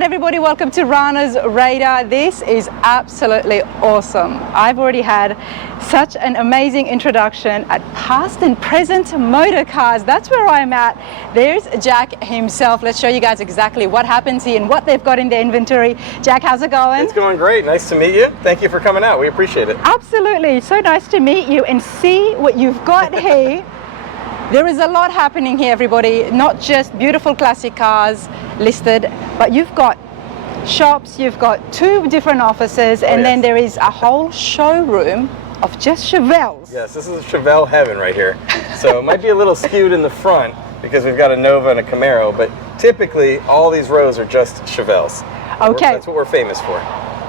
right, everybody, welcome to Rana's Radar. This is absolutely awesome. I've already had such an amazing introduction at past and present motor cars. That's where I'm at. There's Jack himself. Let's show you guys exactly what happens here and what they've got in their inventory. Jack, how's it going? It's going great. Nice to meet you. Thank you for coming out. We appreciate it. Absolutely. So nice to meet you and see what you've got here. There is a lot happening here, everybody. Not just beautiful classic cars listed, but you've got shops, you've got 2 different offices, and then there is a whole showroom of just Chevelles. Yes, this is Chevelle heaven right here. So it might be a little skewed in the front because we've got a Nova and a Camaro, but typically all these rows are just Chevelles. Okay. That's what we're famous for.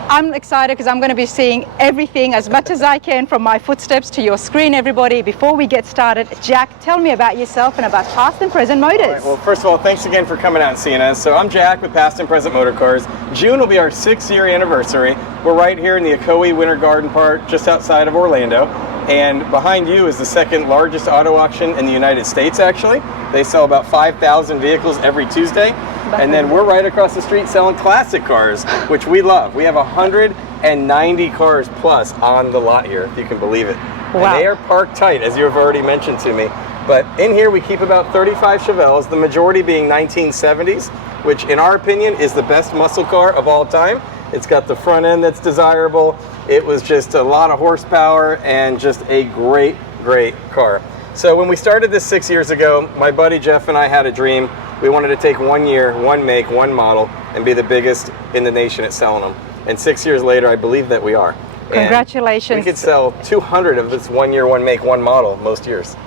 I'm excited because I'm going to be seeing everything as much as I can from my footsteps to your screen, everybody. Before we get started, Jack, tell me about yourself and about Past and Present Motors. All right, well, first of all, thanks again for coming out and seeing us. So I'm Jack with Past and Present Motor Cars. June will be our 6-year anniversary. We're right here in the Ocoee Winter Garden Park, just outside of Orlando. And behind you is the 2nd largest auto auction in the United States, actually. They sell about 5,000 vehicles every Tuesday. And then we're right across the street selling classic cars, which we love. We have 190 cars plus on the lot here, if you can believe it. Wow. And they are parked tight, as you have already mentioned to me. But in here we keep about 35 Chevelles, the majority being 1970s, which in our opinion is the best muscle car of all time. It's got the front end that's desirable. It was just a lot of horsepower and just a great, great car. So when we started this 6 years ago, my buddy Jeff and I had a dream. We wanted to take 1 year, 1 make, 1 model, and be the biggest in the nation at selling them. And 6 years later, I believe that we are. Congratulations. And we could sell 200 of this 1 year, 1 make, 1 model most years.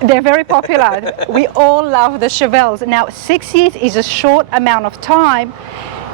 They're very popular. We all love the Chevelles. Now, 6 years is a short amount of time,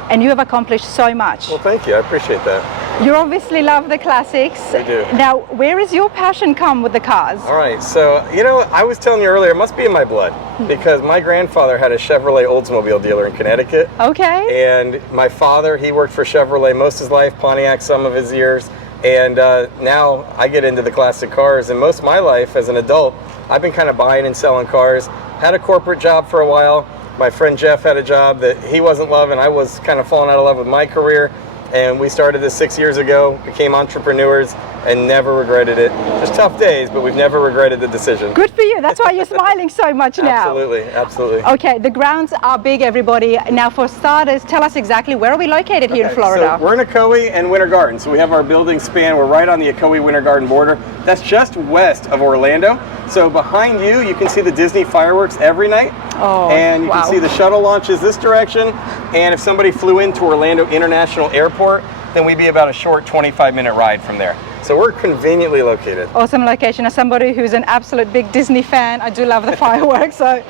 and you have accomplished so much. Well, thank you. I appreciate that. You obviously love the classics. I do. Now, where is your passion come with the cars? All right, so, you know, I was telling you earlier, it must be in my blood, because my grandfather had a Chevrolet Oldsmobile dealer in Connecticut. Okay. And my father, he worked for Chevrolet most of his life, Pontiac some of his years. And now I get into the classic cars, and most of my life as an adult, I've been kind of buying and selling cars. Had a corporate job for a while. My friend Jeff had a job that he wasn't loving. I was kind of falling out of love with my career. And we started this 6 years ago, became entrepreneurs, and never regretted it. Just tough days, but we've never regretted the decision. Good for you. That's why you're smiling so much now. Absolutely, absolutely. Okay, the grounds are big, everybody. Now, for starters, tell us exactly where are we located here in Florida? So we're in Ocoee and Winter Garden. So we have our building span. We're right on the Ocoee Winter Garden border. That's just west of Orlando. So behind you, you can see the Disney fireworks every night. Oh, and you can see the shuttle launches this direction. And if somebody flew into Orlando International Airport, then we'd be about a short 25-minute ride from there. So we're conveniently located. Awesome location. As somebody who's an absolute big Disney fan, I do love the fireworks, so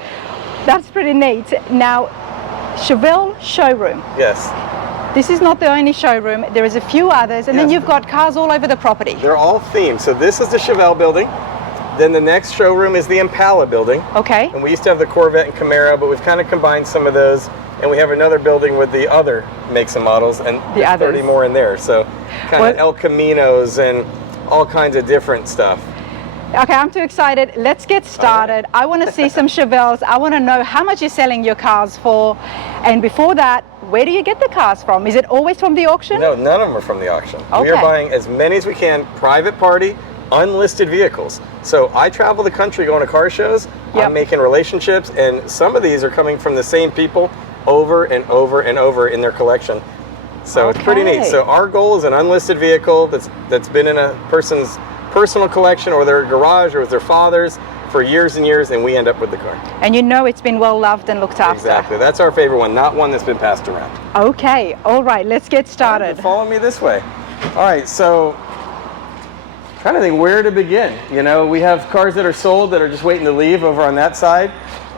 that's pretty neat. Now, Chevelle showroom. Yes. This is not the only showroom. There is a few others, and then you've got cars all over the property. They're all themed. So this is the Chevelle building. Then the next showroom is the Impala building. Okay. And we used to have the Corvette and Camaro, but we've kind of combined some of those. And we have another building with the other makes and models, and there's 30 more in there. So kind of El Caminos and all kinds of different stuff. Okay, I'm too excited. Let's get started. I want to see some Chevelles. I want to know how much you're selling your cars for. And before that, where do you get the cars from? Is it always from the auction? No, none of them are from the auction. Okay. We are buying as many as we can, private party, unlisted vehicles. So I travel the country going to car shows. I'm making relationships, and some of these are coming from the same people over and over and over in their collection. So it's pretty neat. So our goal is an unlisted vehicle that's been in a person's personal collection or their garage or with their father's for years and years, and we end up with the car. And you know it's been well loved and looked after. Exactly. That's our favorite one, not one that's been passed around. Okay. All right. Let's get started. Follow me this way. All right. So trying to think where to begin. You know, we have cars that are sold that are just waiting to leave over on that side,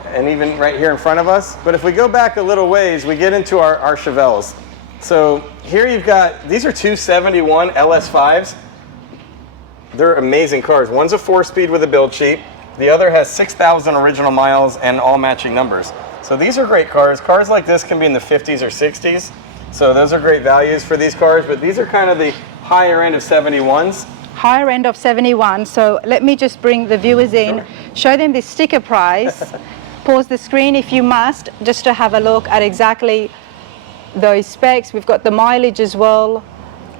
and even right here in front of us. But if we go back a little ways, we get into our Chevelles. So here you've got, these are 271 LS5s. They're amazing cars. One's a 4-speed with a build sheet. The other has 6,000 original miles and all matching numbers. So these are great cars. Cars like this can be in the 50s or 60s. So those are great values for these cars, but these are kind of the higher end of 71s. Higher end of 71. So let me just bring the viewers in, show them the sticker price. Pause the screen if you must, just to have a look at exactly those specs. We've got the mileage as well.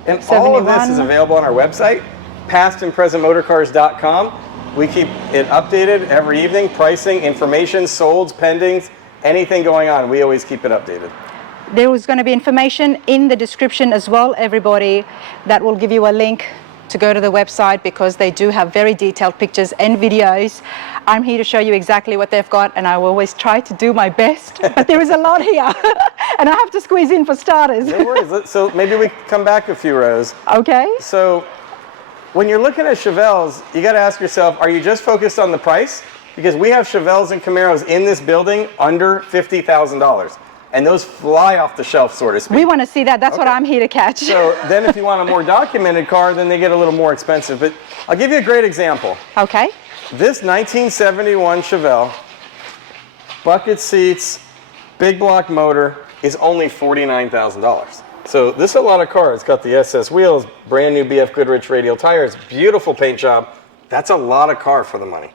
And all of this 71. is available on our website, pastandpresentmotorcars.com. We keep it updated every evening, pricing, information, solds, pendings, anything going on. We always keep it updated. There is going to be information in the description as well, everybody, that will give you a link to go to the website, because they do have very detailed pictures and videos. I'm here to show you exactly what they've got, and I will always try to do my best, but there is a lot here and I have to squeeze in for starters. No worries. So maybe we come back a few rows. Okay. So when you're looking at Chevelles, you got to ask yourself, are you just focused on the price? Because we have Chevelles and Camaros in this building under $50,000. And those fly off the shelf, so to speak. We want to see that. That's what I'm here to catch. So then if you want a more documented car, then they get a little more expensive. But I'll give you a great example. Okay. This 1971 Chevelle, bucket seats, big block motor, is only $49,000. So this is a lot of car. It's got the SS wheels, brand new BF Goodrich radial tires, beautiful paint job. That's a lot of car for the money.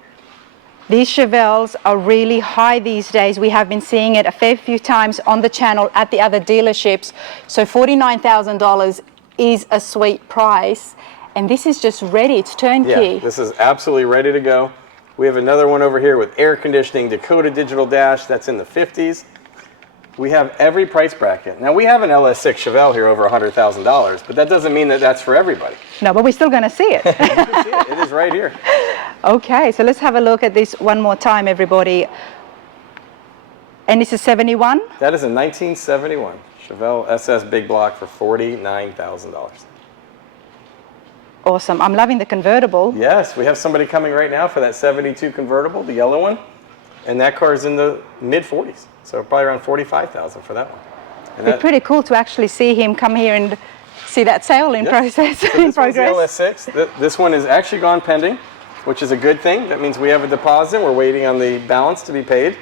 These Chevelles are really high these days. We have been seeing it a fair few times on the channel at the other dealerships. So $49,000 is a sweet price. And this is just ready, it's turnkey. Yeah, this is absolutely ready to go. We have another one over here with air conditioning, Dakota digital dash, that's in the 50s. We have every price bracket. Now we have an LS6 Chevelle here over $100,000, but that doesn't mean that that's for everybody. No, but we're still gonna see it. You can see it. It is right here. Okay, so let's have a look at this one more time, everybody. And this is 71? That is a 1971 Chevelle SS Big Block for $49,000. Awesome. I'm loving the convertible. Yes, we have somebody coming right now for that 72 convertible, the yellow one. And that car is in the mid 40s. So probably around $45,000 for that one. And It's pretty cool to actually see him come here and see that sale in process, so in this one's the progress. LS6. This one is actually gone pending, which is a good thing. That means we have a deposit. We're waiting on the balance to be paid.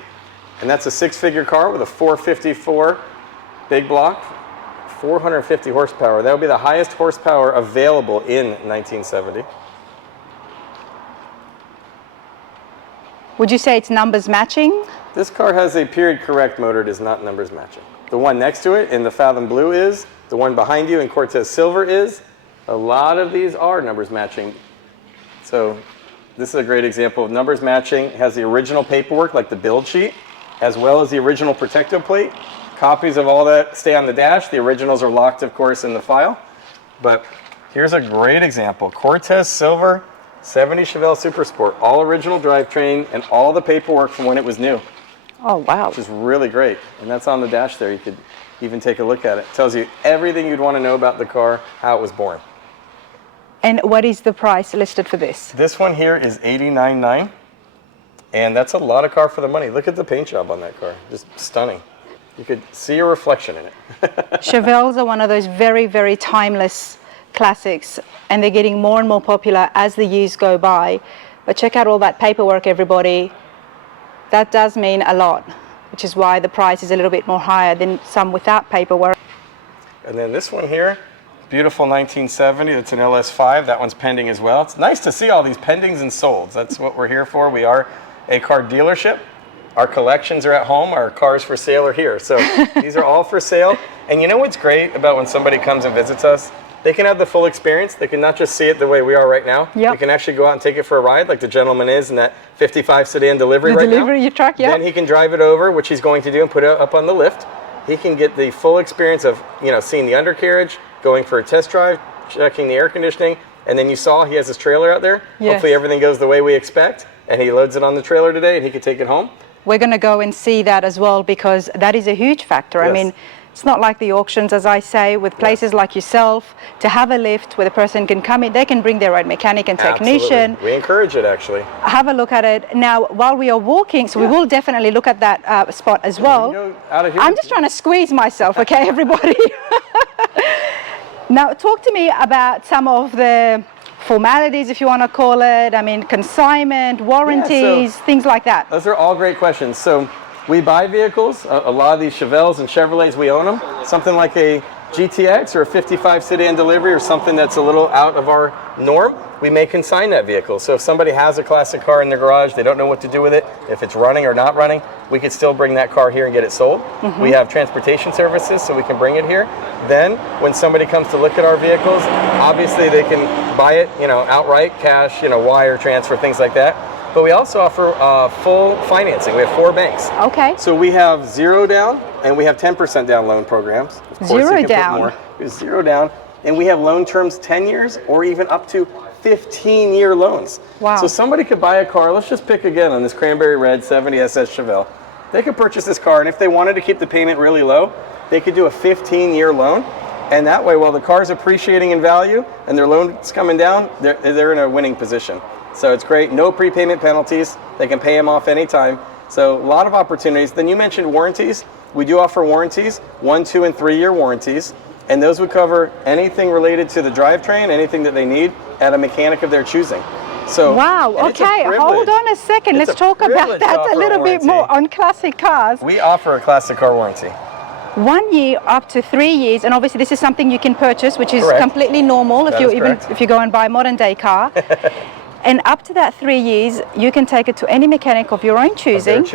And that's a 6-figure car with a 454 big block, 450 horsepower. That would be the highest horsepower available in 1970. Would you say it's numbers matching? This car has a period correct motor. It is not numbers matching. The one next to it in the Fathom Blue is. The one behind you in Cortez Silver is. A lot of these are numbers matching. So this is a great example of numbers matching. It has the original paperwork, like the build sheet, as well as the original Protecto plate. Copies of all that stay on the dash. The originals are locked, of course, in the file. But here's a great example. Cortez Silver, 70 Chevelle Super Sport, all original drivetrain and all the paperwork from when it was new. Oh, wow. Which is really great. And that's on the dash there. You could even take a look at it. It tells you everything you'd want to know about the car, how it was born. And what is the price listed for this? This one here is $89,900. And that's a lot of car for the money. Look at the paint job on that car. Just stunning. You could see a reflection in it. Chevelles are one of those very, very timeless classics, and they're getting more and more popular as the years go by. But check out all that paperwork, everybody. That does mean a lot, which is why the price is a little bit more higher than some without paperwork. And then this one here, beautiful 1970, it's an LS5. That one's pending as well. It's nice to see all these pendings and solds. That's what we're here for. We are a car dealership. Our collections are at home. Our cars for sale are here. So these are all for sale. And you know what's great about when somebody comes and visits us? They can have the full experience. They can not just see it the way we are right now. Yep. We can actually go out and take it for a ride like the gentleman is in that 55 sedan delivery right now. The delivery truck, yeah. Then he can drive it over, which he's going to do, and put it up on the lift. He can get the full experience of, seeing the undercarriage, going for a test drive, checking the air conditioning, and then you saw he has his trailer out there. Yes. Hopefully everything goes the way we expect, and he loads it on the trailer today and he can take it home. We're going to go and see that as well, because that is a huge factor. Yes. I mean, it's not like the auctions, as I say, with places like yourself, to have a lift where the person can come in, they can bring their own mechanic and technician. Absolutely. We encourage it, actually. Have a look at it. Now, while we are walking, so we will definitely look at that spot as well. Go out of here. I'm just trying to squeeze myself, okay, everybody? Now, talk to me about some of the formalities, if you want to call it. I mean, consignment, warranties, things like that. Those are all great questions. So we buy vehicles. A lot of these Chevelles and Chevrolets, we own them. Something like a GTX or a 55 sedan delivery or something that's a little out of our norm, we may consign that vehicle. So if somebody has a classic car in their garage, they don't know what to do with it, if it's running or not running, we could still bring that car here and get it sold. We have transportation services, so we can bring it here. Then when somebody comes to look at our vehicles, obviously they can buy it, you know, outright, cash, you know, wire transfer, things like that. But we also offer full financing. We have 4 banks. Okay. So we have 0 down and we have 10% down loan programs. Of course, 0 you can down. put more. It's 0 down, and we have loan terms 10 years or even up to 15-year loans. Wow. So somebody could buy a car. Let's just pick again on this cranberry red 70 SS Chevelle. They could purchase this car, and if they wanted to keep the payment really low, they could do a 15-year loan. And that way, while the car's appreciating in value and their loan's coming down, they're in a winning position. So it's great, no prepayment penalties. They can pay them off anytime. So a lot of opportunities. Then you mentioned warranties. We do offer warranties, 1, 2, and 3-year warranties. And those would cover anything related to the drivetrain, anything that they need at a mechanic of their choosing. So wow, okay, hold on a second. Let's talk about that a little bit more on classic cars. We offer a classic car warranty. 1 year up to 3 years, and obviously this is something you can purchase, which is completely normal if you go and buy a modern day car. And up to that 3 years, you can take it to any mechanic of your own choosing.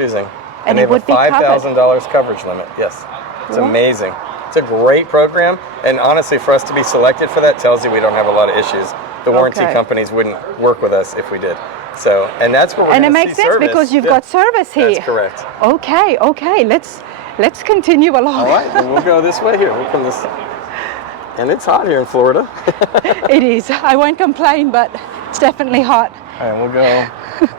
And it would be $5,000 coverage limit. Yes, it's amazing. It's a great program, and honestly, for us to be selected for that tells you we don't have a lot of issues. The warranty companies wouldn't work with us if we did. So, and that's where we're and it makes sense because you've got service here. That's correct. Okay, okay, let's continue along. All right, then we'll go this way here. We'll come this, and it's hot here in Florida. It is. I won't complain, but it's definitely hot. All right, we'll go.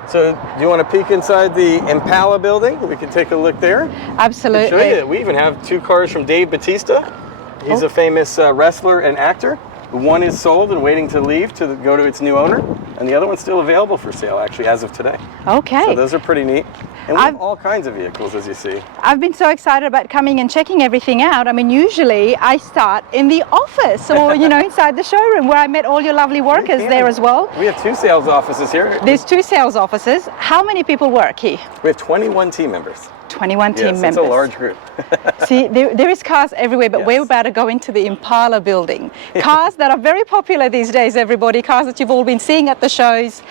So, do you want to peek inside the Impala building? We can take a look there. Absolutely. Show you. We even have 2 cars from Dave Bautista. He's a famous wrestler and actor. One is sold and waiting to leave to go to its new owner, and the other one's still available for sale, actually, as of today. Okay. So those are pretty neat. And we have all kinds of vehicles, as you see. I've been so excited about coming and checking everything out. I mean, usually I start in the office or, you know, inside the showroom where I met all your lovely workers there as well. We have 2 sales offices here. There's 2 sales offices. How many people work here? We have 21 team members. 21 team members. It's a large group. See, there is cars everywhere, but we're about to go into the Impala building. Cars that are very popular these days, everybody. Cars that you've all been seeing at the shows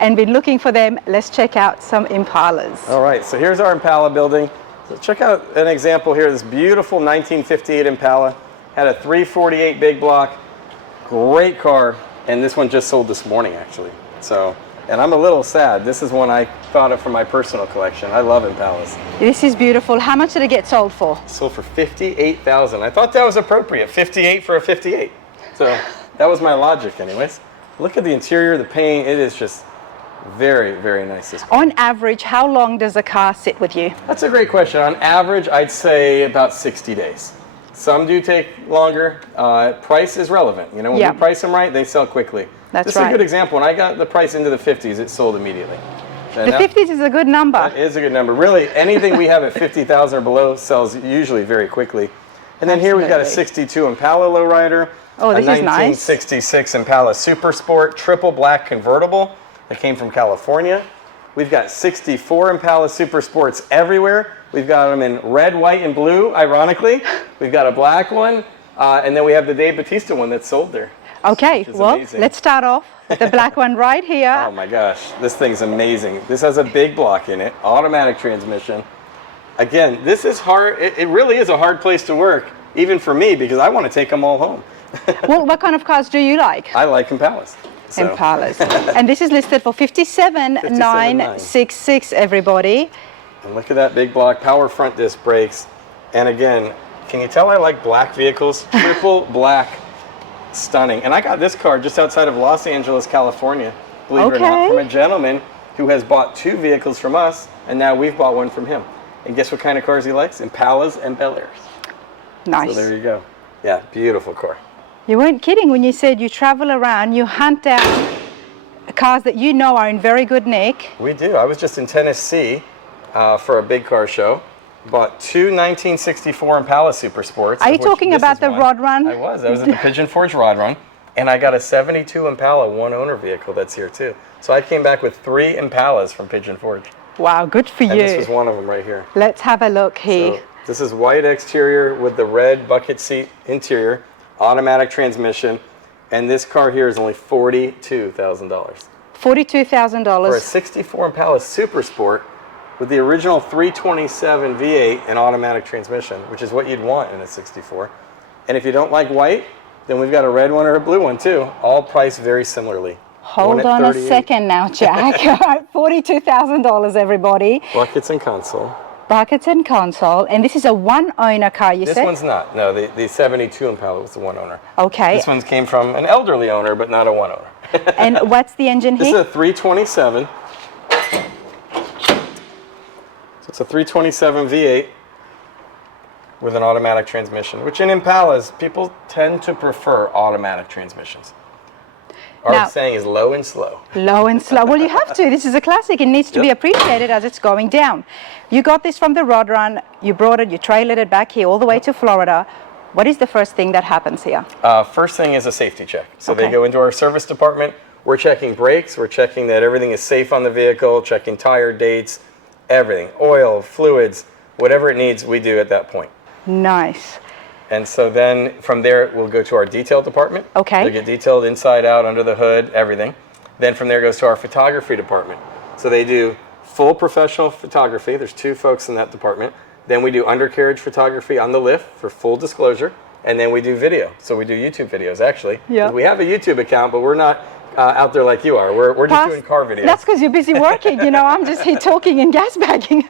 and been looking for them. Let's check out some Impalas. All right, so here's our Impala building. So check out an example here. This beautiful 1958 Impala. Had a 348 big block. Great car. And this one just sold this morning, actually. So, and I'm a little sad. This is one I thought of for my personal collection. I love Impalas. This is beautiful. How much did it get sold for? Sold for $58,000. I thought that was appropriate. 58 for a 58. So that was my logic, anyways. Look at the interior, the paint. It is just very, very nice. On average, how long does a car sit with you? That's a great question. On average, I'd say about 60 days. Some do take longer. Price is relevant. You know, when you price them right, they sell quickly. This is a good example. When I got the price into the 50s, it sold immediately. And the 50s is a good number. That is a good number. Really, anything we have at 50,000 or below sells usually very quickly. And then here we've got a 62 Impala lowrider. Oh, this is nice. A 1966 Impala Super Sport triple black convertible that came from California. We've got 64 Impala Super Sports everywhere. We've got them in red, white, and blue, ironically. We've got a black one, and then we have the Dave Bautista one that's sold there. Okay, well, let's start off with the black one right here. Oh my gosh, this thing's amazing. This has a big block in it, automatic transmission. Again, this is hard. It really is a hard place to work, even for me, because I want to take them all home. Well, what kind of cars do you like? I like Impalas. So. Impalas. And this is listed for $57,966, everybody. And look at that big block, power front disc brakes. And again, can you tell I like black vehicles? Triple black, stunning. And I got this car just outside of Los Angeles, California, believe it or not, from a gentleman who has bought 2 vehicles from us, and now we've bought one from him. And guess what kind of cars he likes? Impalas and Bel Airs. Nice. So there you go. Yeah, beautiful car. You weren't kidding when you said you travel around, you hunt down cars that you know are in very good nick. We do. I was just in Tennessee for a big car show. Bought 2 1964 Impala Super Sports. Are you talking about the Rod Run? I was. I was at the Pigeon Forge Rod Run. And I got a 72 Impala one-owner vehicle that's here too. So I came back with 3 Impalas from Pigeon Forge. Wow, good for you. And this was one of them right here. Let's have a look here. So This is white exterior with the red bucket seat interior, automatic transmission, and this car here is only $42,000. $42,000. For a 64 Impala Super Sport with the original 327 V8 and automatic transmission, which is what you'd want in a 64. And if you don't like white, then we've got a red one or a blue one too, all priced very similarly. Hold on a second now, Jack. $42,000, everybody. Buckets and console. Buckets and console, and this is a one-owner car, you said? This one's not. No, the 72 Impala was the one owner. Okay. This one came from an elderly owner, but not a one owner. And what's the engine here? This is a 327. So it's a 327 V8 with an automatic transmission, which in Impalas, people tend to prefer automatic transmissions. Our saying is low and slow. Low and slow. Well, you have to. This is a classic. It needs to be appreciated as it's going down. You got this from the Rod Run. You brought it, you trailered it back here all the way to Florida. What is the first thing that happens here? First thing is a safety check. So they go into our service department. We're checking brakes. We're checking that everything is safe on the vehicle, checking tire dates, everything. Oil, fluids, whatever it needs, we do at that point. Nice. And so then from there, we'll go to our detail department. Okay. They get detailed inside out, under the hood, everything. Then from there goes to our photography department. So they do full professional photography. There's 2 folks in that department. Then we do undercarriage photography on the lift for full disclosure. And then we do video. So we do YouTube videos, actually. Yeah. We have a YouTube account, but we're not out there like you are. We're just doing car videos. That's because you're busy working. You know, I'm just here talking and gas bagging.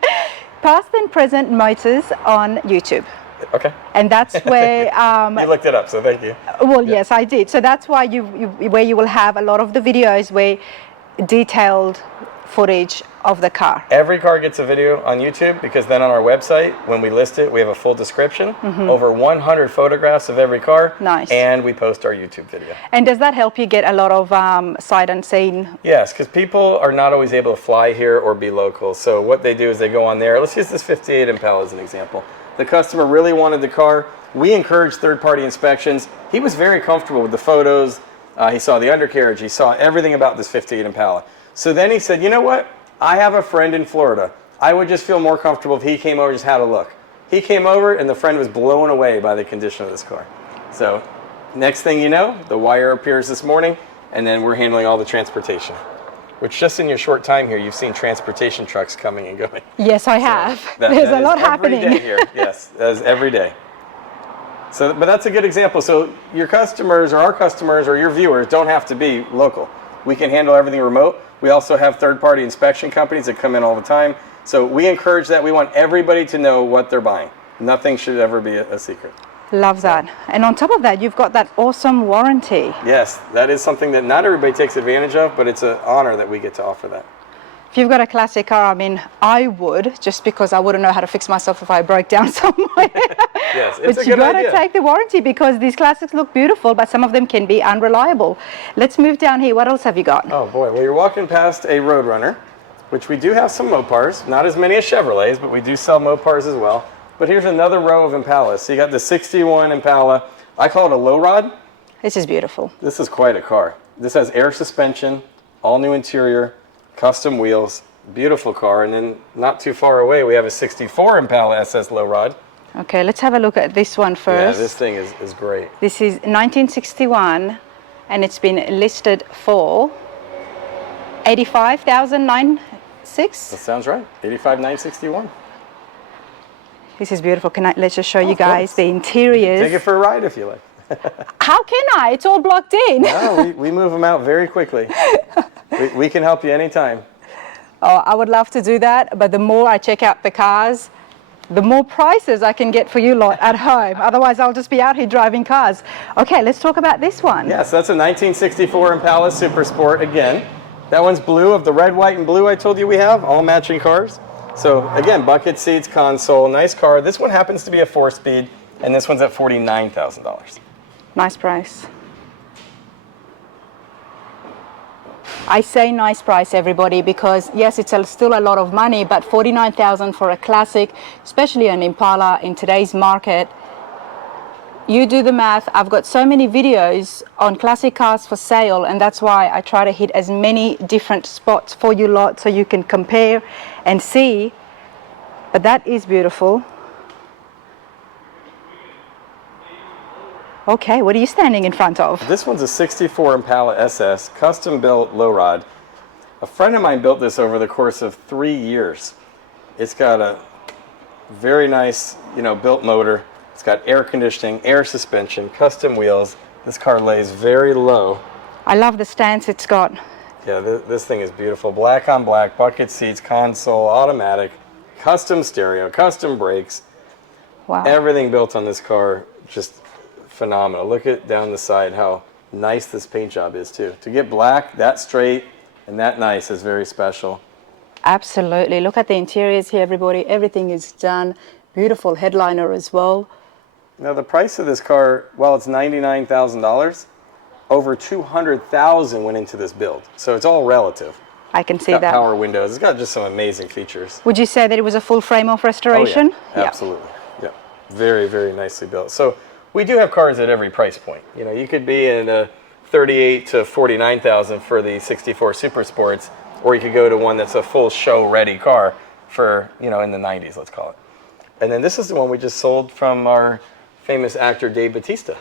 Past and present motors on YouTube. Okay. And that's where you looked it up, so thank you. Well, yes, I did. So that's why where you will have a lot of the videos where detailed footage of the car. Every car gets a video on YouTube because then on our website, when we list it, we have a full description, over 100 photographs of every car, nice, and we post our YouTube video. And does that help you get a lot of sight unseen? Yes, because people are not always able to fly here or be local. So what they do is they go on there. Let's use this 58 Impala as an example. The customer really wanted the car. We encouraged third-party inspections. He was very comfortable with the photos. He saw the undercarriage. He saw everything about this 58 Impala. So then he said, you know what? I have a friend in Florida. I would just feel more comfortable if he came over and just had a look. He came over and the friend was blown away by the condition of this car. So next thing you know, the wire appears this morning, and then we're handling all the transportation. Which just in your short time here, you've seen transportation trucks coming and going. Yes, I have. There's a lot happening. Every day here. Yes, that is every day. So, but that's a good example. So your customers or our customers or your viewers don't have to be local. We can handle everything remote. We also have third-party inspection companies that come in all the time. So we encourage that. We want everybody to know what they're buying. Nothing should ever be a secret. Love that. And on top of that, you've got that awesome warranty. Yes, that is something that not everybody takes advantage of, but it's an honor that we get to offer that. If you've got a classic car, I mean, I would, just because I wouldn't know how to fix myself if I broke down somewhere. Yes, it's but a good idea. But you got to take the warranty because these classics look beautiful, but some of them can be unreliable. Let's move down here. What else have you got? Oh boy, well you're walking past a Roadrunner, which we do have some Mopars, not as many as Chevrolets, but we do sell Mopars as well. But here's another row of Impalas. So you got the 61 Impala. I call it a low rod. This is beautiful. This is quite a car. This has air suspension, all new interior, custom wheels, beautiful car. And then not too far away, we have a 64 Impala SS low rod. Okay, let's have a look at this one first. Yeah, this thing is great. This is 1961, and it's been listed for $85,906. That sounds right. $85,961. This is beautiful. Let's just show you guys the interiors. Take it for a ride if you like. How can I? It's all blocked in. No, we move them out very quickly. we can help you anytime. Oh, I would love to do that, but the more I check out the cars, the more prices I can get for you lot at home. Otherwise, I'll just be out here driving cars. Okay, let's talk about this one. Yes, that's a 1964 Impala Super Sport again. That one's blue, of the red, white, and blue I told you we have, all matching cars. So again, bucket seats, console, nice car. This one happens to be a 4-speed, and this one's at $49,000. Nice price. I say nice price, everybody, because yes, it's still a lot of money, but $49,000 for a classic, especially an Impala in today's market. You do the math. I've got so many videos on classic cars for sale, and that's why I try to hit as many different spots for you lot so you can compare and see. But that is beautiful. Okay, what are you standing in front of? This one's a 64 Impala SS, custom built low rod. A friend of mine built this over the course of 3 years. It's got a very nice, built motor. It's got air conditioning, air suspension, custom wheels. This car lays very low. I love the stance it's got. Yeah, this thing is beautiful. Black on black, bucket seats, console, automatic, custom stereo, custom brakes. Wow. Everything built on this car, just phenomenal. Look at down the side how nice this paint job is too. To get black, that straight, and that nice is very special. Absolutely. Look at the interiors here, everybody. Everything is done. Beautiful headliner as well. Now the price of this car, well, it's $99,000. Over $200,000 went into this build, so it's all relative. I can see It's got that. power windows. It's got just some amazing features. Would you say that it was a full frame-off restoration? Oh, yeah. Absolutely. Yeah. Very, very nicely built. So we do have cars at every price point. You could be in a 38 to 49,000 for the 64 Super Sports, or you could go to one that's a full show-ready car for, in the 90s, let's call it. And then this is the one we just sold from our famous actor Dave Bautista.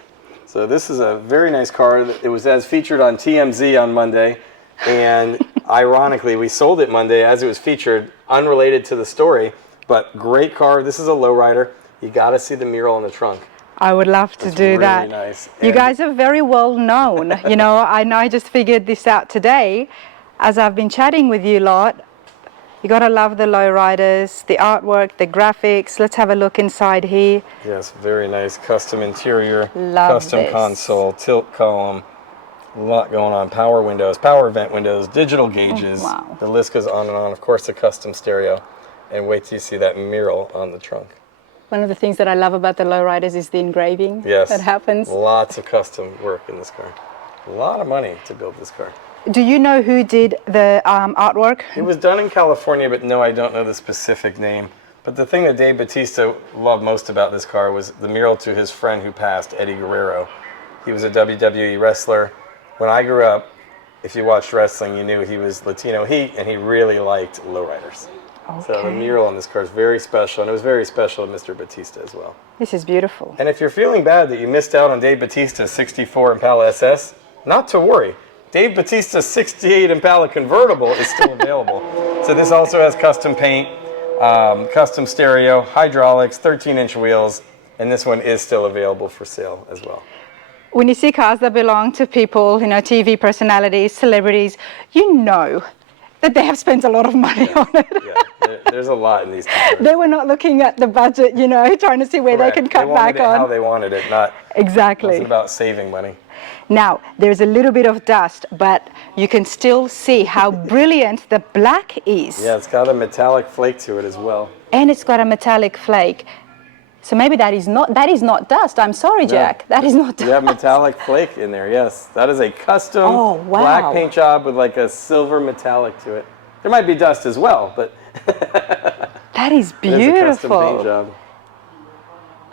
So this is a very nice car. It was as featured on TMZ on Monday, and ironically, we sold it Monday as it was featured, unrelated to the story, but great car. This is a lowrider. You got to see the mural in the trunk. I would love to do really that. Nice. You guys are very well known. I just figured this out today as I've been chatting with you a lot. You gotta love the lowriders, the artwork, the graphics. Let's have a look inside here. Yes, very nice. Custom interior, Love custom this. console, tilt column. A lot going on. Power windows, power vent windows, digital gauges. Wow. The list goes on and on. Of course, the custom stereo. And wait till you see that mural on the trunk. One of the things that I love about the lowriders is the engraving Yes. that happens. Lots of custom work in this car. A lot of money to build this car. Do you know who did the artwork? It was done in California, but no, I don't know the specific name. But the thing that Dave Bautista loved most about this car was the mural to his friend who passed, Eddie Guerrero. He was a WWE wrestler. When I grew up, if you watched wrestling, you knew he was Latino Heat, and he really liked lowriders. Okay. So the mural on this car is very special, and it was very special to Mr. Bautista as well. This is beautiful. And if you're feeling bad that you missed out on Dave Bautista's 64 Impala SS, not to worry. Dave Bautista's 68 Impala Convertible is still available. So this also has custom paint, custom stereo, hydraulics, 13-inch wheels, and this one is still available for sale as well. When you see cars that belong to people, TV personalities, celebrities, you know that they have spent a lot of money on it. Yeah, there's a lot in these cars. They were not looking at the budget, trying to see where Correct. they can cut They wanted back it on. how they wanted it, not Exactly. It wasn't about saving money. Now, there's a little bit of dust, but you can still see how brilliant the black is. Yeah, it's got a metallic flake to it as well. And it's got a metallic flake. So maybe that is not dust. I'm sorry, Jack. That is not dust. You have metallic flake in there, yes. That is a custom black wow. paint job with like a silver metallic to it. There might be dust as well, but That is it is a custom paint beautiful. job.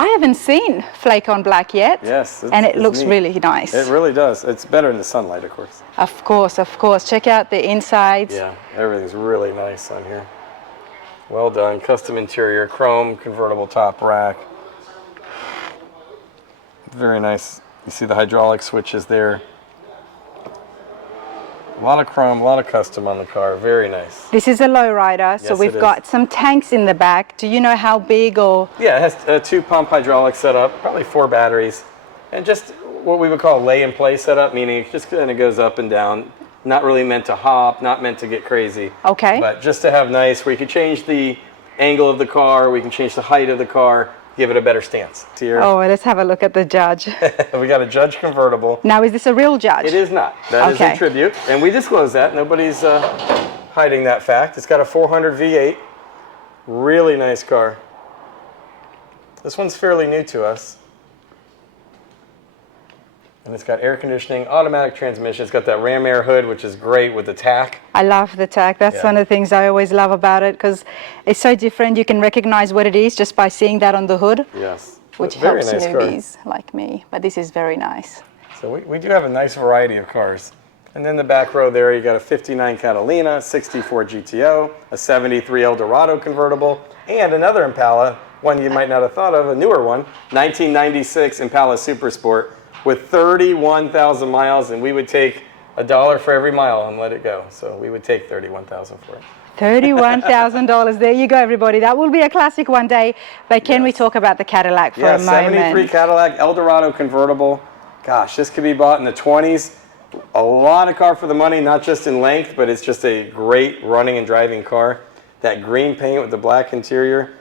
I haven't seen flake on black yet. Yes. And it it's looks neat. really nice. It really does. It's better in the sunlight, of course. Of course, of course. Check out the insides. Yeah, everything's really nice on here. Well done. Custom interior, chrome, convertible top rack. Very nice. You see the hydraulic switches there. A lot of chrome, a lot of custom on the car. Very nice. This is a lowrider, so Yes, we've it is. got some tanks in the back. Do you know how big or? Yeah, it has a 2-pump hydraulic setup, probably 4 batteries, and just what we would call lay-and-play setup, meaning it just kind of goes up and down. Not really meant to hop, not meant to get crazy. Okay. But just to have nice, where you can change the angle of the car, we can change the height of the car, give it a better stance. Here, Oh, let's have a look at the Judge. we got a Judge convertible. Now, is this a real Judge? It is not. That is Okay. a tribute, and we disclose that. Nobody's hiding that fact. It's got a 400 V8. Really nice car. This one's fairly new to us. And it's got air conditioning, automatic transmission. It's got that ram air hood, which is great with the tack. I love the tag. That's Yeah. one of the things I always love about it because it's so different. You can recognize what it is just by seeing that on the hood, Yes. which Very helps nice car. newbies like me. But this is very nice. So we do have a nice variety of cars. And then the back row there, you got a 59 Catalina, 64 GTO, a 73 Eldorado convertible, and another Impala, one you might not have thought of, a newer one, 1996 Impala Super Sport with 31,000 miles, and we would take $1 for every mile and let it go. So we would take 31,000 for it. $31,000. There you go, everybody. That will be a classic one day. But can we talk about the Cadillac for a moment? 73 Cadillac Eldorado convertible. Gosh, this could be bought in the 20s. A lot of car for the money, not just in length, but it's just a great running and driving car. That green paint with the black interior.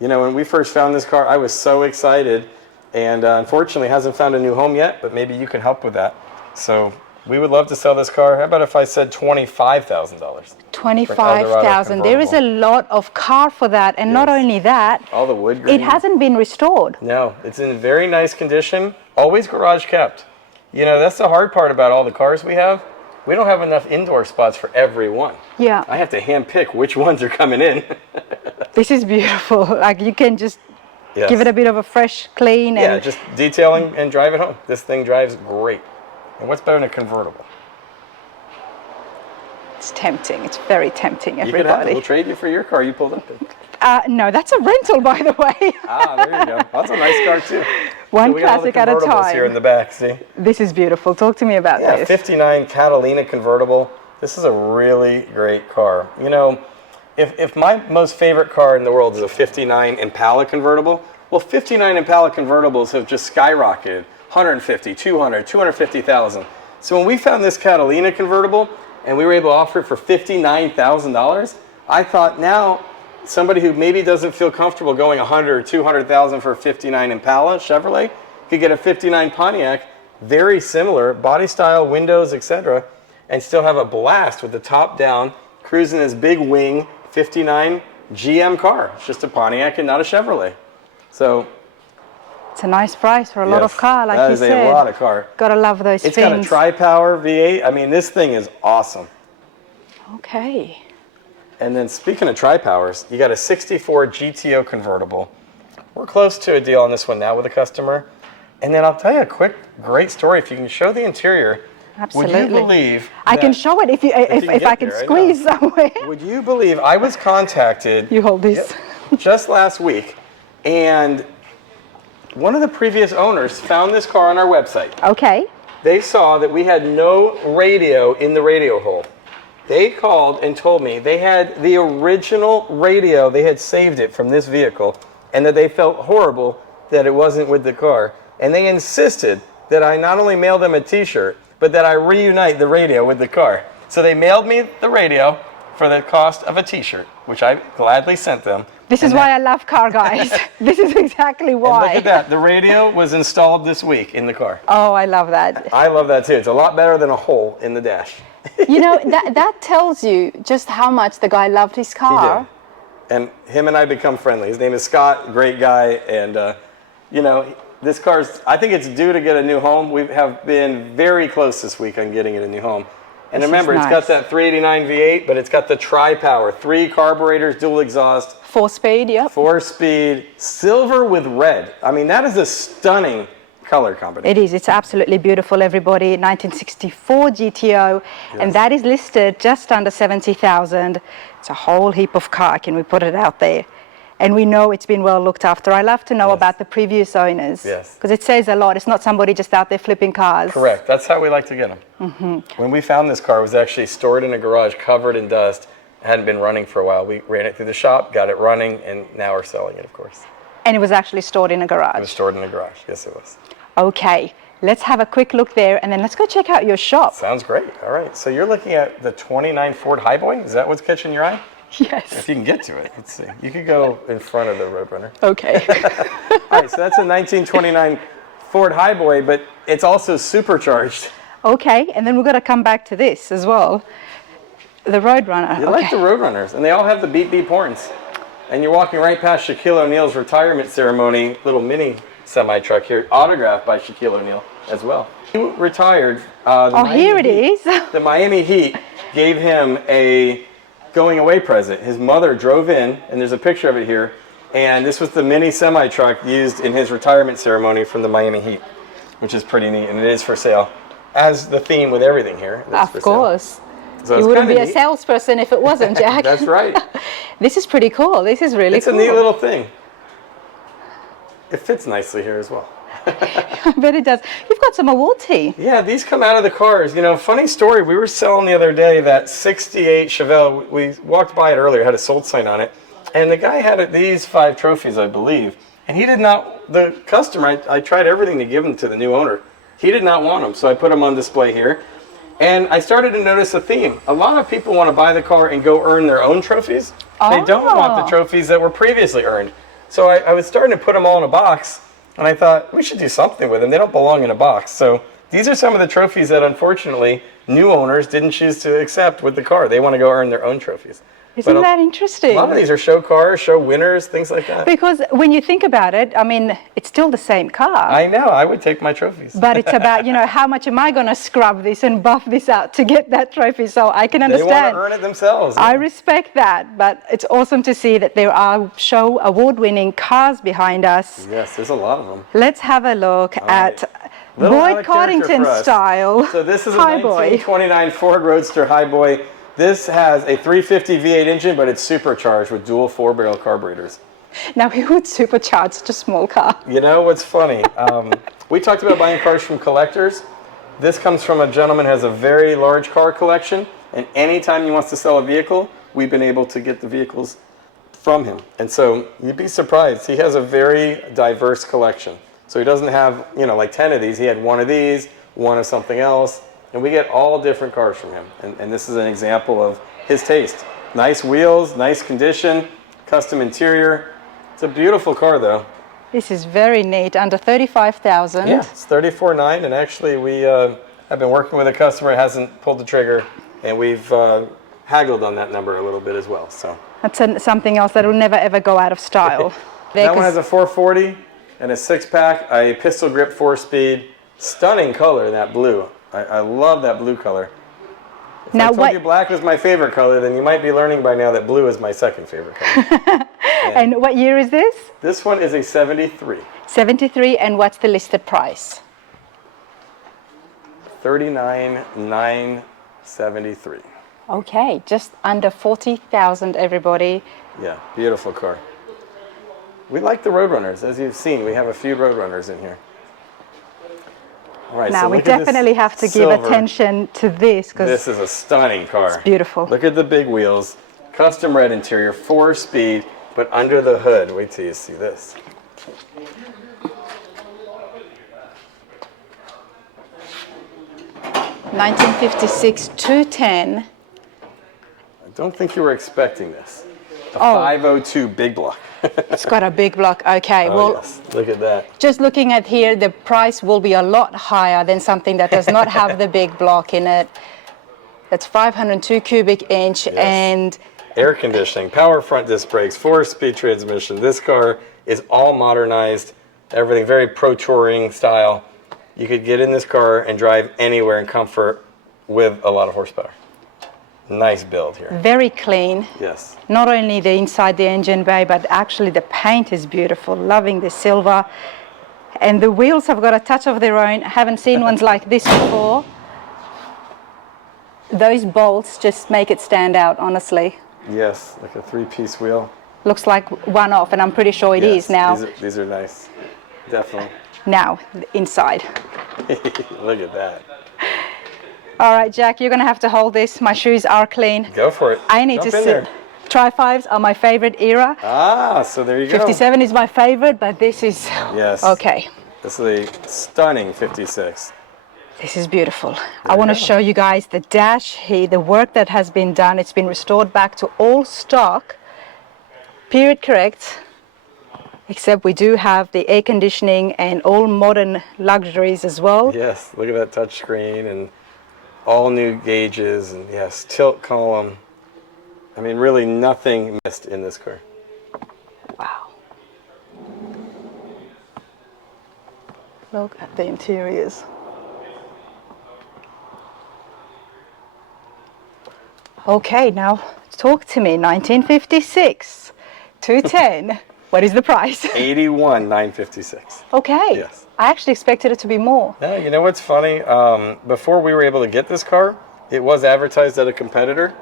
You know, when we first found this car, I was so excited, and unfortunately hasn't found a new home yet, but maybe you can help with that. So we would love to sell this car. How about if I said $25,000? $25,000. There is a lot of car for that, and not only that, all the wood grain. It hasn't been restored. No, it's in very nice condition. Always garage kept. You know, that's the hard part about all the cars we have. We don't have enough indoor spots for every one. Yeah. I have to hand pick which ones are coming in. This is beautiful. Like, you can just give it a bit of a fresh clean. Yeah, and just detailing and drive it home. This thing drives great. And what's better than a convertible? It's tempting. It's very tempting, everybody. You could have it. We'll trade you for your car you pulled up in. No, that's a rental, by the way. There you go. That's a nice car, too. One so classic at a time. Here in the back, see? This is beautiful. Talk to me about this. Yeah, 59 Catalina convertible. This is a really great car. You know, if my most favorite car in the world is a 59 Impala convertible, well, 59 Impala convertibles have just skyrocketed. 150, 200, 250,000. So when we found this Catalina convertible and we were able to offer it for $59,000, I thought now somebody who maybe doesn't feel comfortable going 100 or 200,000 for a 59 Impala Chevrolet could get a 59 Pontiac, very similar body style, windows, etc., and still have a blast with the top down, cruising this big wing 59 GM car. It's just a Pontiac and not a Chevrolet. So it's a nice price for a lot of car, like you said. That is a lot of car. Gotta love those It's things. got a tri-power V8. I mean, this thing is awesome. Okay. And then speaking of tri-powers, you got a 64 GTO Convertible. We're close to a deal on this one now with a customer. And then I'll tell you a quick, great story. If you can show the interior, Absolutely. Would you believe I can show it if I can squeeze somewhere. Would you believe I was contacted You hold this. just last week, and one of the previous owners found this car on our website. Okay. They saw that we had no radio in the radio hole. They called and told me they had the original radio, they had saved it from this vehicle, and that they felt horrible that it wasn't with the car. And they insisted that I not only mail them a t-shirt, but that I reunite the radio with the car. So they mailed me the radio for the cost of a t-shirt, which I gladly sent them. This is why I love car guys. This is exactly why. And look at that, the radio was installed this week in the car. Oh, I love that. I love that too. It's a lot better than a hole in the dash. You know, that tells you just how much the guy loved his car. He did. And him and I become friendly. His name is Scott, great guy. And, you know, this car's, I think it's due to get a new home. We have been very close this week on getting it a new home. And remember, it's got that 389 V8, but it's got the tri-power, 3 carburetors, dual exhaust. 4-speed, yep. 4-speed, silver with red. I mean, that is a stunning color combination. It is. It's absolutely beautiful, everybody. 1964 GTO, and that is listed just under 70,000. It's a whole heap of car. Can we put it out there? And we know it's been well looked after. I love to know about the previous owners. Yes. Because it says a lot. It's not somebody just out there flipping cars. Correct. That's how we like to get them. Mm-hmm. When we found this car, it was actually stored in a garage, covered in dust. It hadn't been running for a while. We ran it through the shop, got it running, and now we're selling it, of course. And it was actually stored in a garage? It was stored in a garage. Yes, it was. Okay. Let's have a quick look there, and then let's go check out your shop. Sounds great. All right. So you're looking at the 29 Ford Highboy? Is that what's catching your eye? Yes. If you can get to it, let's see. You could go in front of the Roadrunner. Okay. All right, so that's a 1929 Ford Highboy, but it's also supercharged. Okay, and then we're going to come back to this as well. The Roadrunner. You like the Roadrunners, and they all have the beep beep horns. And you're walking right past Shaquille O'Neal's retirement ceremony, little mini semi-truck here, autographed by Shaquille O'Neal as well. He retired. Here it is. The Miami Heat gave him a going away present. His mother drove in, and there's a picture of it here, and this was the mini semi-truck used in his retirement ceremony from the Miami Heat, which is pretty neat, and it is for sale. As the theme with everything here. Of course. So you wouldn't be a salesperson if it wasn't, Jack. That's right. This is pretty cool. This is really cool. It's a neat little thing. It fits nicely here as well. I bet it does. You've got some awards here. Yeah, these come out of the cars. You know, funny story, we were selling the other day that 68 Chevelle. We walked by it earlier, had a sold sign on it. And the guy had these 5 trophies, I believe. And he did not, the customer, I tried everything to give them to the new owner. He did not want them, so I put them on display here. And I started to notice a theme. A lot of people want to buy the car and go earn their own trophies. They don't want the trophies that were previously earned. So I was starting to put them all in a box, and I thought, we should do something with them. They don't belong in a box. So these are some of the trophies that, unfortunately, new owners didn't choose to accept with the car. They want to go earn their own trophies. Isn't that interesting? A lot of these are show cars, show winners, things like that. Because when you think about it, I mean, it's still the same car. I know, I would take my trophies. But it's about, you know, how much am I going to scrub this and buff this out to get that trophy? So I can understand. They want to earn it themselves. Yeah. I respect that, but it's awesome to see that there are show award-winning cars behind us. Yes, there's a lot of them. Let's have a look at Boyd Coddington style. So this is a 1929 Ford Roadster Highboy. This has a 350 V8 engine, but it's supercharged with dual 4-barrel carburetors. Now, who would supercharge such a small car? You know what's funny? We talked about buying cars from collectors. This comes from a gentleman who has a very large car collection, and anytime he wants to sell a vehicle, we've been able to get the vehicles from him. And so you'd be surprised. He has a very diverse collection. So he doesn't have, you know, like 10 of these. He had one of these, one of something else. And we get all different cars from him. And this is an example of his taste. Nice wheels, nice condition, custom interior. It's a beautiful car, though. This is very neat, under 35,000. Yeah, it's 34.9, and actually we have been working with a customer who hasn't pulled the trigger, and we've haggled on that number a little bit as well. So that's something else that will never ever go out of style. That one has a 440 and a 6-pack, a pistol grip 4-speed, stunning color, that blue. I love that blue color. If I told you black was my favorite color, then you might be learning by now that blue is my second favorite color. And what year is this? This one is a 73. 73, and what's the listed price? $39,973. Okay, just under 40,000, everybody. Yeah, beautiful car. We like the Roadrunners. As you've seen, we have a few Roadrunners in here. All right, now so we definitely have to give attention to this, because this is a stunning car. It's beautiful. Look at the big wheels, custom red interior, 4-speed, but under the hood, wait till you see this. $1956 210. I don't think you were expecting this. A 502 big block. It's got a big block. Okay, well, yes. Look at that. Just looking at here, the price will be a lot higher than something that does not have the big block in it. That's 502 cubic inch, and air conditioning, power front disc brakes, 4-speed transmission. This car is all modernized, everything very pro touring style. You could get in this car and drive anywhere in comfort with a lot of horsepower. Nice build here. Very clean. Yes. Not only the inside the engine bay, but actually the paint is beautiful. Loving the silver. And the wheels have got a touch of their own. I haven't seen ones like this before. Those bolts just make it stand out, honestly. Yes, like a 3-piece wheel. Looks like one off, and I'm pretty sure it is now. These are nice. Definitely. Now, the inside. Look at that. All right, Jack, you're going to have to hold this. My shoes are clean. Go for it. I need to sit. Tri-5s are my favorite era. Ah, so there you go. 57 is my favorite, but this is... Yes. Okay. This is a stunning 56. This is beautiful. I want to show you guys the dash here, the work that has been done. It's been restored back to all stock, period correct, except we do have the air conditioning and all modern luxuries as well. Yes, look at that touch screen and all new gauges, and yes, tilt column. I mean, really nothing missed in this car. Wow. Look at the interiors. Okay, now talk to me. 1956, 210. What is the price? $81,956. Okay. Yes. I actually expected it to be more. Yeah, you know what's funny? Before we were able to get this car, it was advertised at a competitor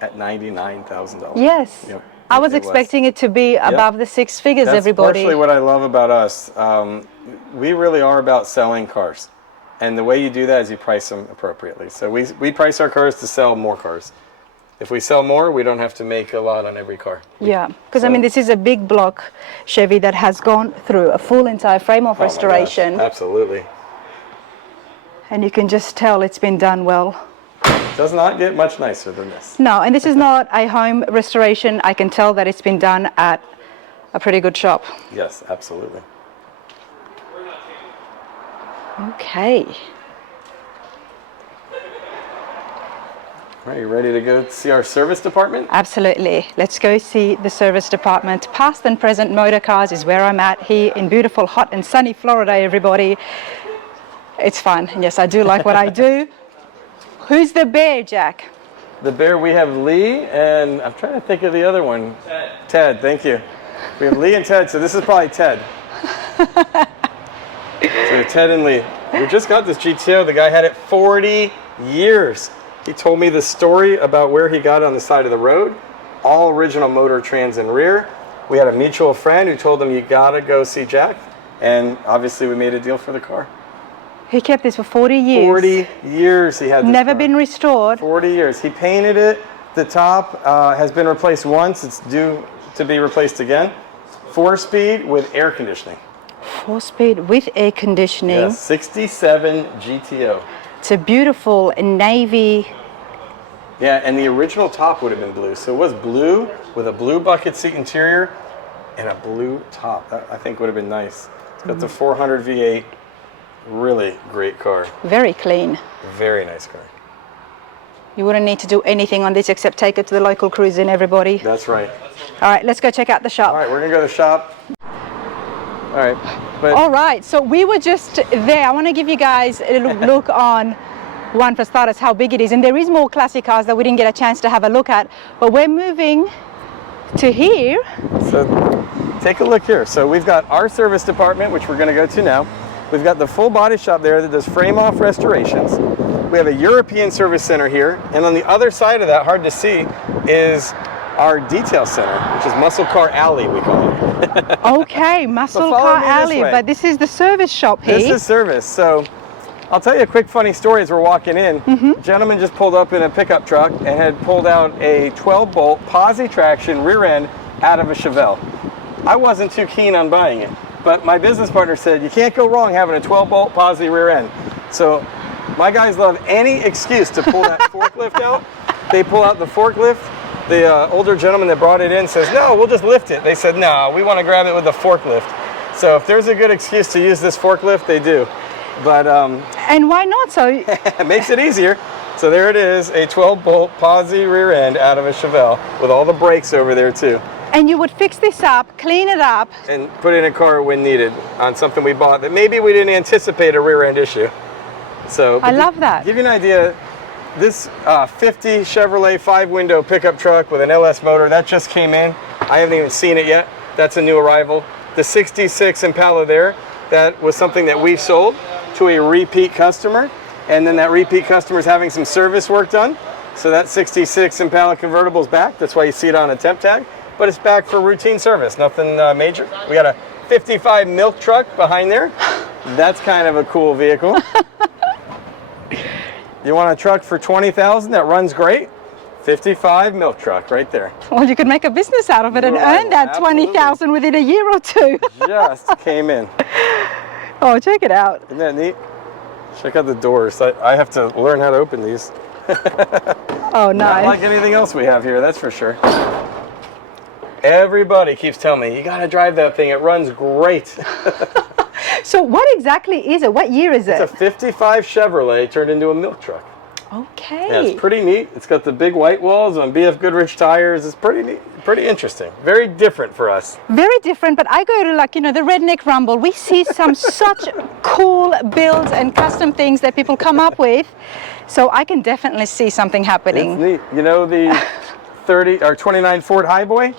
at $99,000. Yes. Yep. I was expecting it to be above the six figures, That's everybody. partially what I love about us. We really are about selling cars. And the way you do that is you price them appropriately. So we price our cars to sell more cars. If we sell more, we don't have to make a lot on every car. Yeah, because I mean, this is a big block Chevy that has gone through a full entire frame-off restoration. Absolutely. And you can just tell it's been done well. Does not get much nicer than this. No, and this is not a home restoration. I can tell that it's been done at a pretty good shop. Yes, absolutely. Okay. Are you ready to go see our service department? Absolutely. Let's go see the service department. Past and present motor cars is where I'm at here in beautiful, hot and sunny Florida, everybody. It's fun. And yes, I do like what I do. Who's the bear, Jack? The bear, we have Lee, and I'm trying to think of the other one. Ted, thank you. We have Lee and Ted, so this is probably Ted. So Ted and Lee. We just got this GTO. The guy had it 40 years. He told me the story about where he got it on the side of the road. All original motor trans and rear. We had a mutual friend who told him, you gotta go see Jack. And obviously we made a deal for the car. He kept this for 40 years. 40 years he had this Never car. been restored. 40 years. He painted it. The top has been replaced once. It's due to be replaced again. 4-speed with air conditioning. 4-speed with air conditioning. Yes, 67 GTO. It's a beautiful navy. Yeah, and the original top would have been blue. So it was blue with a blue bucket seat interior and a blue top. That, I think, would have been nice. It's got the 400 V8. Really great car. Very clean. Very nice car. You wouldn't need to do anything on this except take it to the local cruise-in, everybody. That's right. All right, let's go check out the shop. All right, we're going to go to the shop. All right. But All right, so we were just there. I want to give you guys a little look on, one for starters, how big it is. And there is more classic cars that we didn't get a chance to have a look at. But we're moving to here. So take a look here. So we've got our service department, which we're going to go to now. We've got the full body shop there that does frame-off restorations. We have a European service center here. And on the other side of that, hard to see, is our detail center, which is Muscle Car Alley, we call it. Okay, Muscle follow Car me this Alley, way. but this is the service shop here. This is service. So I'll tell you a quick funny story as we're walking in. A gentleman just pulled up in a pickup truck and had pulled out a 12-bolt posi traction rear end out of a Chevelle. I wasn't too keen on buying it, but my business partner said, you can't go wrong having a 12-bolt posi rear end. So my guys love any excuse to pull that forklift out. They pull out the forklift. The older gentleman that brought it in says, no, we'll just lift it. They said, no, we want to grab it with the forklift. So if there's a good excuse to use this forklift, they do. But and why not? So it makes it easier. So there it is, a 12-bolt posi rear end out of a Chevelle with all the brakes over there too. and you would fix this up, clean it up. And put it in a car when needed on something we bought that maybe we didn't anticipate a rear end issue. So I love that. To give you an idea, this 50 Chevrolet 5-window pickup truck with an LS motor, that just came in. I haven't even seen it yet. That's a new arrival. The 66 Impala there, that was something that we sold to a repeat customer. And then that repeat customer is having some service work done. So that 66 Impala convertible is back. That's why you see it on a temp tag. But it's back for routine service, nothing major. We got a 55 milk truck behind there. That's kind of a cool vehicle. You want a truck for $20,000 that runs great? 55 milk truck right there. Well, you could make a business out of it and earn that $20,000 within a year or two. Just came in. Oh, check it out. Isn't that neat? Check out the doors. I have to learn how to open these. Oh, nice. Not like anything else we have here, that's for sure. Everybody keeps telling me, you gotta drive that thing, it runs great. So what exactly is it? What year is it? It's a 55 Chevrolet turned into a milk truck. Okay. Yeah, it's pretty neat. It's got the big white walls on BF Goodrich tires. It's pretty neat, pretty interesting. Very different for us. Very different, but I go to, like, you know, the Redneck Rumble. We see some such cool builds and custom things that people come up with. So I can definitely see something happening. It's neat. You know the 29 Ford Highboy?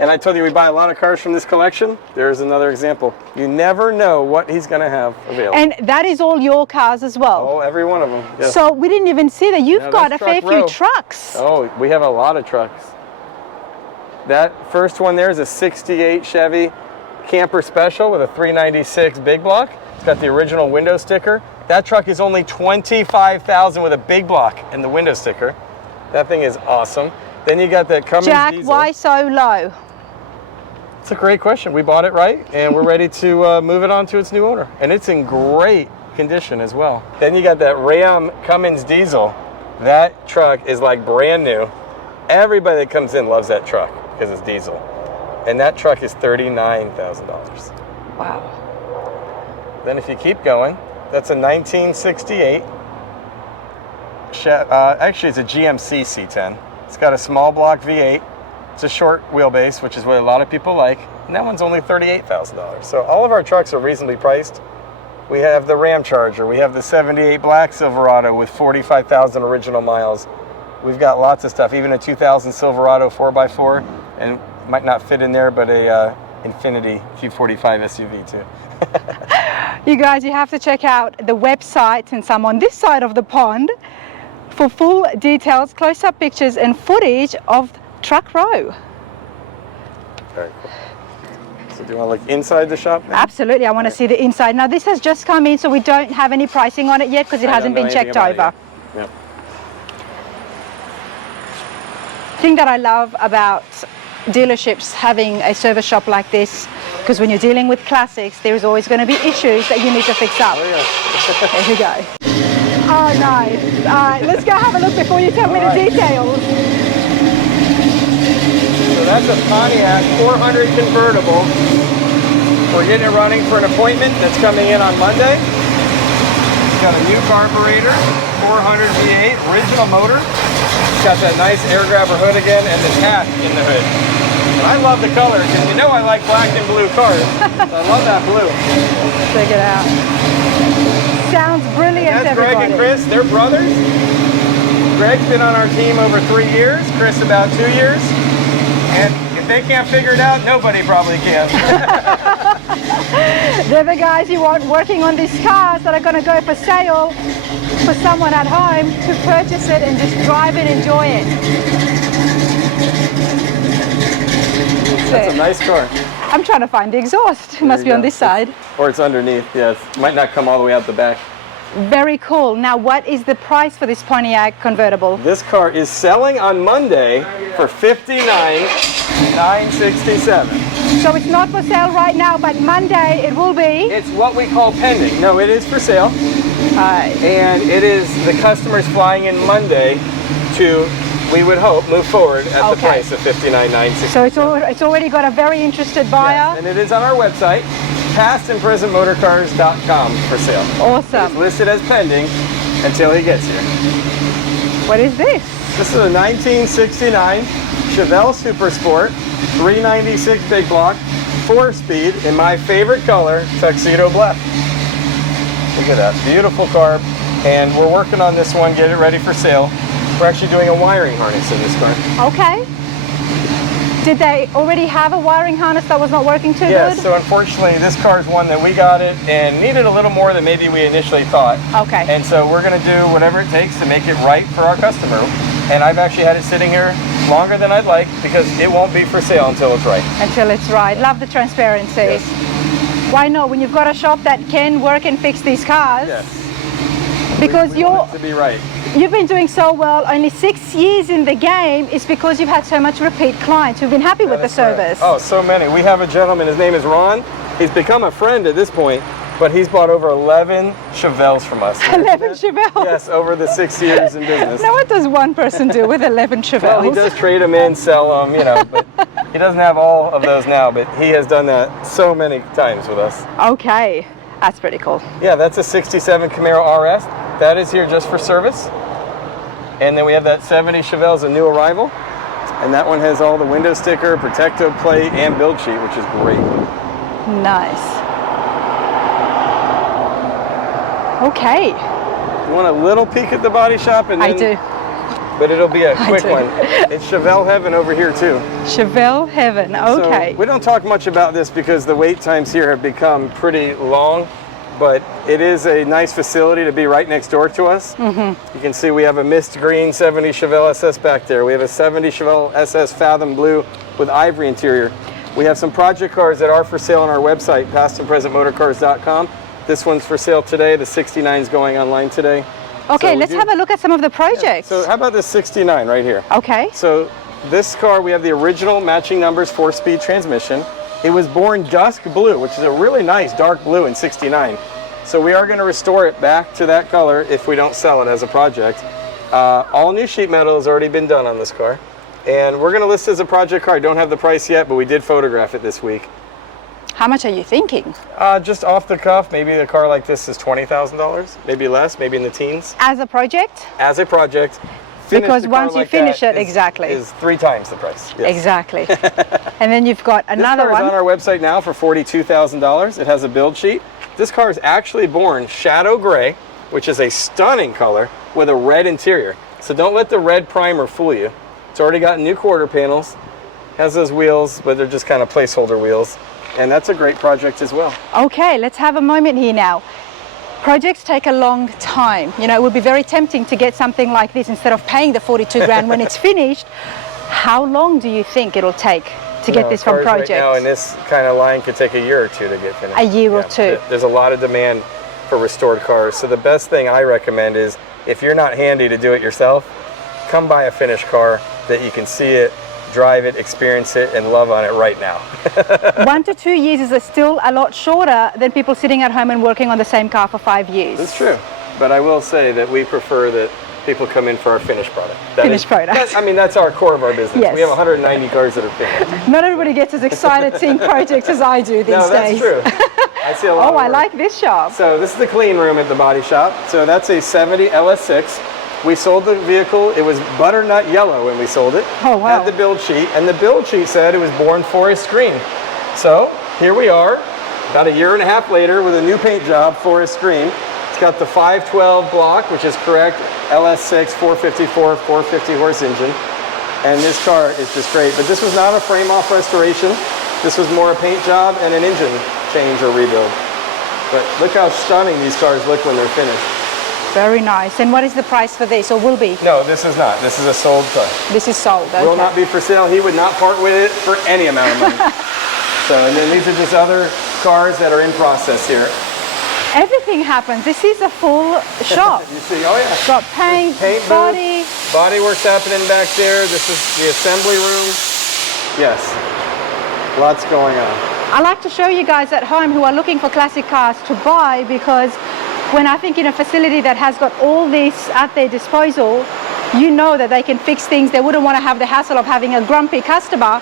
And I told you we buy a lot of cars from this collection. There's another example. You never know what he's going to have available. And that is all your cars as well? Oh, every one of them. Yes. So we didn't even see that. You've got a fair few row. trucks. Oh, we have a lot of trucks. That first one there is a 68 Chevy Camper Special with a 396 big block. It's got the original window sticker. That truck is only $25,000 with a big block and the window sticker. That thing is awesome. Then you got that Cummins Jack, diesel. why so low? It's a great question. We bought it right, and we're ready to move it on to its new owner. And it's in great condition as well. Then you got that Ram Cummins diesel. That truck is like brand new. Everybody that comes in loves that truck because it's diesel. And that truck is $39,000. Wow. Then if you keep going, that's a 1968. Actually, it's a GMC C10. It's got a small block V8. It's a short wheelbase, which is what a lot of people like. And that one's only $38,000. So all of our trucks are reasonably priced. We have the Ram Charger. We have the 78 black Silverado with 45,000 original miles. We've got lots of stuff, even a 2000 Silverado 4x4, and might not fit in there, but a Infiniti Q45 SUV too. You guys, you have to check out the website, since I'm on this side of the pond, for full details, close-up pictures and footage of Truck Row. Very cool. So do you want to look inside the shop now? Absolutely, I want to see the inside. Now this has just come in, so we don't have any pricing on it yet because it hasn't been checked over. Yep. The thing that I love about dealerships having a service shop like this, because when you're dealing with classics, there's always going to be issues that you need to fix up. Oh, yeah. There you go. Oh, nice. All right, let's go have a look before you tell me the details. So that's a Pontiac 400 convertible. We're getting it running for an appointment that's coming in on Monday. It's got a new carburetor, 400 V8, original motor. It's got that nice air grabber hood again and the tach in the hood. And I love the color because you know I like black and blue cars. So I love that blue. Check it out. Sounds brilliant, And that's everybody. Greg and Chris, they're brothers. Greg's been on our team over 3 years, Chris about 2 years. And if they can't figure it out, nobody probably can. They're the guys you want working on these cars that are going to go for sale for someone at home to purchase it and just drive it, enjoy it. That's a nice car. I'm trying to find the exhaust. It must be on this side. Or it's underneath, yes. Might not come all the way out the back. Very cool. Now, what is the price for this Pontiac convertible? This car is selling on Monday for $59,967. So it's not for sale right now, but Monday it will be. It's what we call pending. No, it is for sale. And it is the customers flying in Monday to, we would hope, move forward at the price of $59,967. So it's already got a very interested buyer. Yes, and it is on our website, pastandpresentmotorcars.com for sale. Awesome. It's listed as pending until he gets here. What is this? This is a 1969 Chevelle Super Sport, 396 big block, 4-speed in my favorite color, tuxedo black. Look at that, beautiful car. And we're working on this one, get it ready for sale. We're actually doing a wiring harness in this car. Okay. Did they already have a wiring harness that was not working too good? Yes, so unfortunately this car is one that we got it and needed a little more than maybe we initially thought. Okay. And so we're going to do whatever it takes to make it right for our customer. And I've actually had it sitting here longer than I'd like because it won't be for sale until it's right. Until it's right. Love the transparency. Yes. Why not? When you've got a shop that can work and fix these cars. Yes. Because we want it to be right. You've been doing so well, only 6 years in the game, is because you've had so much repeat clients who've been happy with the service. Oh, so many. We have a gentleman, his name is Ron. He's become a friend at this point, but he's bought over 11 Chevelles from us. 11 Chevelles? Yes, over the 6 years in business. Now what does one person do with 11 Chevelles? Well, he does trade them in, sell them, you know, but he doesn't have all of those now, but he has done that so many times with us. Okay, that's pretty cool. Yeah, that's a 67 Camaro RS. That is here just for service. And then we have that 70 Chevelle's a new arrival. And that one has all the window sticker, protective plate, and build sheet, which is great. Nice. Okay. You want a little peek at the body shop? And then, I do. But it'll be a quick do. one. It's Chevelle heaven over here too. Chevelle heaven, okay. So we don't talk much about this because the wait times here have become pretty long. but it is a nice facility to be right next door to us. You can see we have a mist green 70 Chevelle SS back there. We have a 70 Chevelle SS Fathom Blue with ivory interior. We have some project cars that are for sale on our website, pastandpresentmotorcars.com. This one's for sale today. The 69 is going online today. Okay, let's have a look at some of the projects. Yeah. So how about this 69 right here? Okay. So this car, we have the original matching numbers 4-speed transmission. It was born dusk blue, which is a really nice dark blue in 69. So we are going to restore it back to that color if we don't sell it as a project. All new sheet metal has already been done on this car. And we're going to list it as a project car. I don't have the price yet, but we did photograph it this week. How much are you thinking? Just off the cuff, maybe a car like this is $20,000, maybe less, maybe in the teens. As a project? As a project. Because once you finish it, exactly. Is 3 times the price. Yes. Exactly. And then you've got another one. This car is on our website now for $42,000. It has a build sheet. This car is actually born shadow gray, which is a stunning color with a red interior. So don't let the red primer fool you. It's already got new quarter panels, has those wheels, but they're just kind of placeholder wheels. And that's a great project as well. Okay, let's have a moment here now. Projects take a long time. You know, it would be very tempting to get something like this instead of paying the 42 grand when it's finished. How long do you think it'll take to get this from project? Right now in this kind of line could take a year or two to get finished. A year or two. There's a lot of demand for restored cars. So the best thing I recommend is if you're not handy to do it yourself, come buy a finished car that you can see it, drive it, experience it, and love on it right now. 1 to 2 years is still a lot shorter than people sitting at home and working on the same car for 5 years. That's true. But I will say that we prefer that people come in for our finished product. I mean, that's our core of our business. Yes. We have 190 cars that are finished. Not everybody gets as excited seeing projects as I do these days. No, that's true. I see a lot of I work. like this shop. So this is the clean room at the body shop. So that's a 70 LS6. We sold the vehicle, it was butternut yellow when we sold it. Oh, wow. Had the build sheet, and the build sheet said it was born forest green. So here we are, about a year and a half later with a new paint job, forest green. It's got the 512 block, which is correct, LS6, 454, 450 horse engine. And this car is just great. But this was not a frame-off restoration. This was more a paint job and an engine change or rebuild. But look how stunning these cars look when they're finished. Very nice. And what is the price for this, or will be? No, this is not. This is a sold car. This is sold, okay. Will not be for sale. He would not part with it for any amount of money. So, and then these are just other cars that are in process here. Everything happens. This is a full shop. You see, oh yeah. Got paint body. Body work's happening back there. This is the assembly room. Yes, lots going on. I like to show you guys at home who are looking for classic cars to buy, because when I think in a facility that has got all this at their disposal, you know that they can fix things. They wouldn't want to have the hassle of having a grumpy customer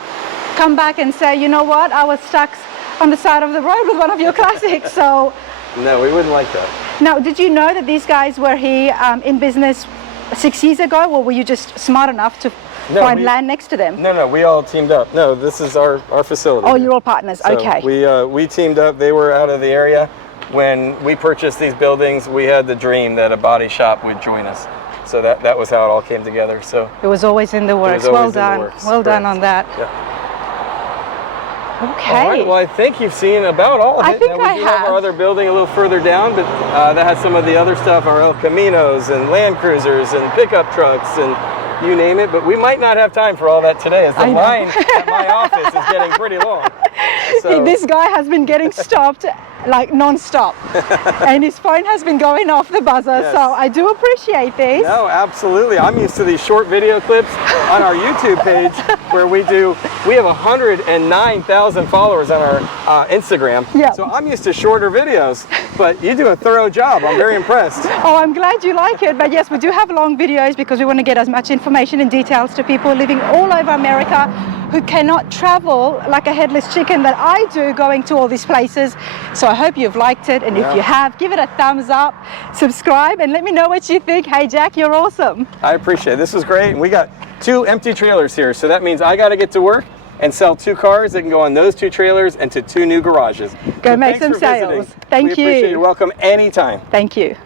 come back and say, you know what, I was stuck on the side of the road with one of your classics. So no, we wouldn't like that. Now, did you know that these guys were here in business 6 years ago, or were you just smart enough to find land next to them? No, we all teamed up. No, this is our facility. Oh, you're all partners, so okay. We teamed up. They were out of the area. When we purchased these buildings, we had the dream that a body shop would join us. So that was how it all came together. So it was always in the works. Well done. Well done on that. Yeah. Okay. All right, well, I think you've seen about all of it. I think now, we do have our other building a little further down, but that has some of the other stuff, our El Caminos and Land Cruisers and pickup trucks and you name it, but we might not have time for all that today, as the line at my office is getting pretty long. So. This guy has been getting stopped like non-stop and his phone has been going off the buzzer. Yes. So I do appreciate this. No, absolutely. I'm used to these short video clips on our YouTube page where we have 109,000 followers on our Instagram. Yep. So I'm used to shorter videos, but you do a thorough job. I'm very impressed. Oh, I'm glad you like it. But yes, we do have long videos because we want to get as much information and details to people living all over America who cannot travel like a headless chicken that I do, going to all these places. So I hope you've liked it, and if you have, give it a thumbs up, subscribe, and let me know what you think. Hey Jack, you're awesome. I appreciate it. This was great. And we got 2 empty trailers here, so that means I got to get to work and sell 2 cars that can go on those 2 trailers and to 2 new garages. Go make some sales. Thank you. We appreciate it. You're welcome anytime. Thank you.